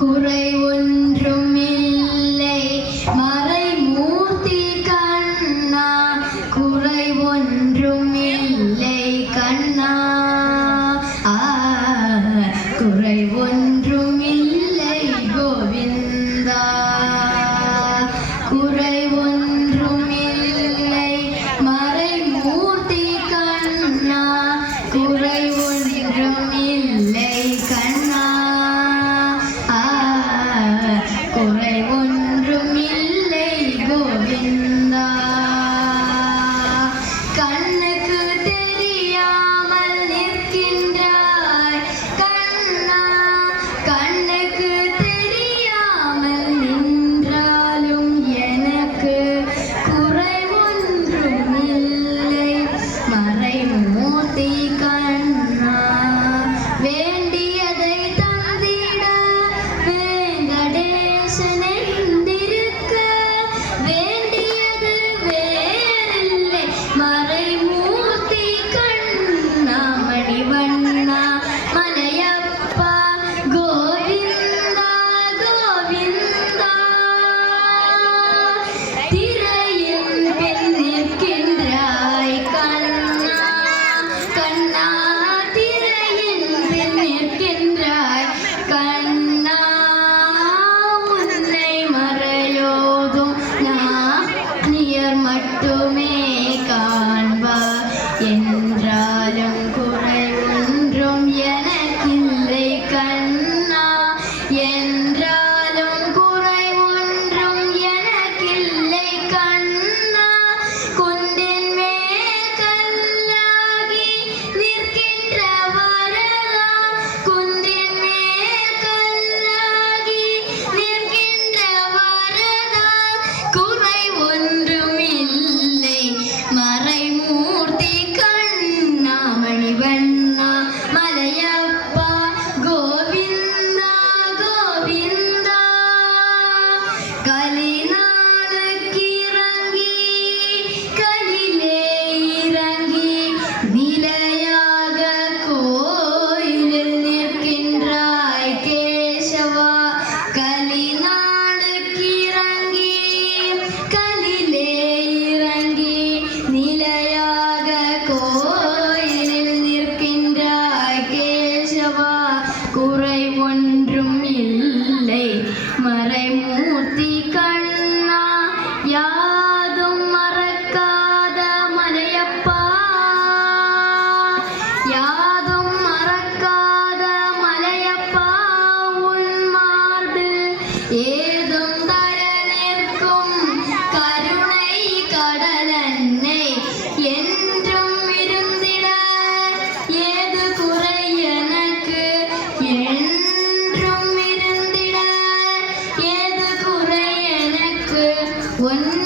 குறை ஒன்றுமில்லை மறைமூர்த்தி கண்ணா, குறை ஒன்றுமில்லை கண்ணா, குறை ஒன்றுமில்லை கோவிந்தா, குறை ஒன்றுமில்லை மறைமூர்த்தி கண்ணா, குறை ஒன்றுமில்லை கண்ணா, குறை ஒன்றுமில்லை கோவிந்தா. கண்ணுக்கு தெரியாமல் நிற்கின்றாய் கண்ணா, கண்ணுக்கு தெரியாமல் நின்றாலும் எனக்கு குறை ஒன்றுமில்லை மறைமூர்த்தி கண்ணா. வேண்டியதை தந்திட வேங்கடேசனை இருக்க, வேண்டியது வேறில்லை மறைமூர்த்தி கண்ணா, மணிவண்ணா மலையப்பா கோவிந்தா கோவிந்தா. திரையின் பின் நிற்கின்றாய் கண்ணா, கண்ணா திரையின் பின் நிற்கின்றாய் கண்ணா, உன்னை மறையோதும் ஞானியர் மட்டுமே காண்பார், என்றாலும் குறை ஒன்றும் எனக்கில்லை கண்ணா, என்றாலும் குறை ஒன்றும் எனக்கில்லை கண்ணா. குன்றின் மேல் கல்லாகி நிற்கின்ற வரதா, குன்றின் மேல் கல்லாகி நிற்கின்ற வரதா, குறை ஒன்றுமில்லை மறைமூர்த்தி கண்ணா, மணிவண்ணா மலையப்பா கோவிந்தா கோவிந்தா. கலிநாளுக்கு இறங்கி கலிலே இறங்கி நிலையாக கோயிலில் நிற்கின்றாய் கேசவா, கலிநாளுக்கு இறங்கி கலிலே இறங்கி நிலையாக கோயிலில் நிற்கின்றாய் கேசவா, குறை ஒன்றும் இல்லை மறைமூர்த்தி கண்ணா, யாதும் மறக்காத மலையப்பா, யாதும் மறக்காத மலையப்பா, உன் மார்பில் ஏதும் தர நிற்கும் கருணை கடலன்னை, என்றும் இருந்திட ஏது குறை எனக்கு, என்றும் இருந்திட ஏது குறை எனக்கு, ஒன்று